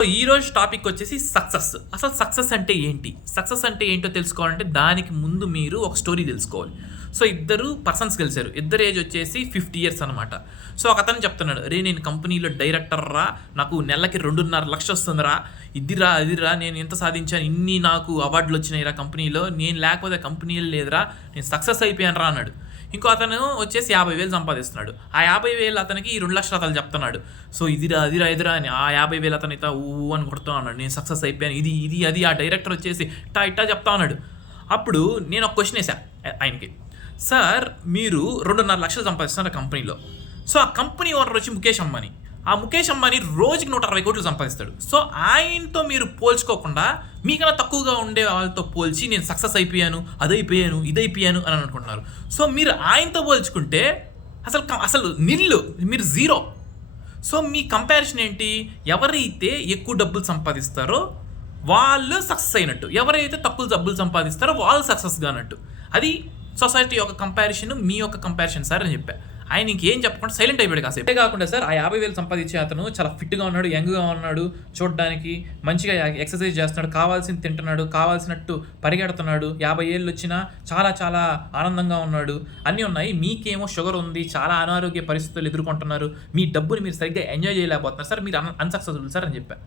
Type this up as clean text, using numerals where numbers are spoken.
So ఈరోజు topic వచ్చేసి success. అసలు సక్సెస్ అంటే ఏంటి? సక్సెస్ అంటే ఏంటో తెలుసుకోవాలంటే దానికి ముందు మీరు ఒక స్టోరీ తెలుసుకోవాలి. సో ఇద్దరు పర్సన్స్ కలిశారు. ఇద్దరు ఏజ్ వచ్చేసి 50 years అనమాట. సో ఒక అతను చెప్తున్నాడు, రే నేను కంపెనీలో డైరెక్టర్ రా, నాకు నెలకి 2.5 లక్షలు వస్తుందిరా, ఇదిరా అదిరా, నేను ఎంత సాధించాను, ఇన్ని నాకు అవార్డులు వచ్చినాయిరా కంపెనీలో, నేను లేకపోతే కంపెనీలు లేదురా, నేను సక్సెస్ అయిపోయాను రా అన్నాడు. ఇంకో అతను వచ్చేసి 50,000 సంపాదిస్తున్నాడు. ఆ 50,000 అతనికి 2 లక్షలు అతను చెప్తున్నాడు. సో ఇదిరా అదిరా ఇదిరా అని ఆ 50,000 అతను ఇట్లా అని కొడుతూ అన్నాడు, నేను సక్సెస్ అయిపోయాను, ఇది ఇది అది. ఆ డైరెక్టర్ వచ్చేసి ఇట్టా చెప్తా ఉన్నాడు. అప్పుడు నేను ఒక క్వశ్చన్ వేసా ఆయనకి, సార్ మీరు 2.5 లక్షలు సంపాదిస్తున్నారు కంపెనీలో. సో ఆ కంపెనీ ఓనర్ వచ్చి ముఖేష్ అంబానీ. ఆ ముఖేష్ అంబానీ రోజుకి 160 కోట్లు సంపాదిస్తాడు. సో ఆయనతో మీరు పోల్చుకోకుండా మీకన్నా తక్కువగా ఉండే వాళ్ళతో పోల్చి నేను సక్సెస్ అయిపోయాను, అదైపోయాను, ఇదైపోయాను అని అనుకుంటున్నారు. సో మీరు ఆయనతో పోల్చుకుంటే అసలు నిల్లు, మీరు జీరో. సో మీ కంపారిజన్ ఏంటి? ఎవరైతే ఎక్కువ డబ్బులు సంపాదిస్తారో వాళ్ళు సక్సెస్ అయినట్టు, ఎవరైతే తక్కువ డబ్బులు సంపాదిస్తారో వాళ్ళు సక్సెస్గా అన్నట్టు. అది సొసైటీ యొక్క కంపారిజన్, మీ యొక్క కంపారిజన్ సార్ అని చెప్పా. ఆయన ఇంకేం చెప్పకుండా సైలెంట్ అయిపోయాడు కాసేపు. అంతే కాకుండా సార్ ఆ 50,000 సంపాదించే అతను చాలా ఫిట్గా ఉన్నాడు, యంగ్గా ఉన్నాడు, చూడడానికి మంచిగా ఎక్సర్సైజ్ చేస్తున్నాడు, కావాల్సింది తింటున్నాడు, కావాల్సినట్టు పరిగెడుతున్నాడు, 50 ఏళ్ళు వచ్చినా చాలా చాలా ఆనందంగా ఉన్నాడు, అన్నీ ఉన్నాయి. మీకేమో షుగర్ ఉంది, చాలా అనారోగ్య పరిస్థితులు ఎదుర్కొంటున్నారు, మీ డబ్బుని మీరు సరిగ్గా ఎంజాయ్ చేయలేకపోతున్నారు సార్, మీరు అన్సక్సెస్ఫుల్ సార్ అని చెప్పారు.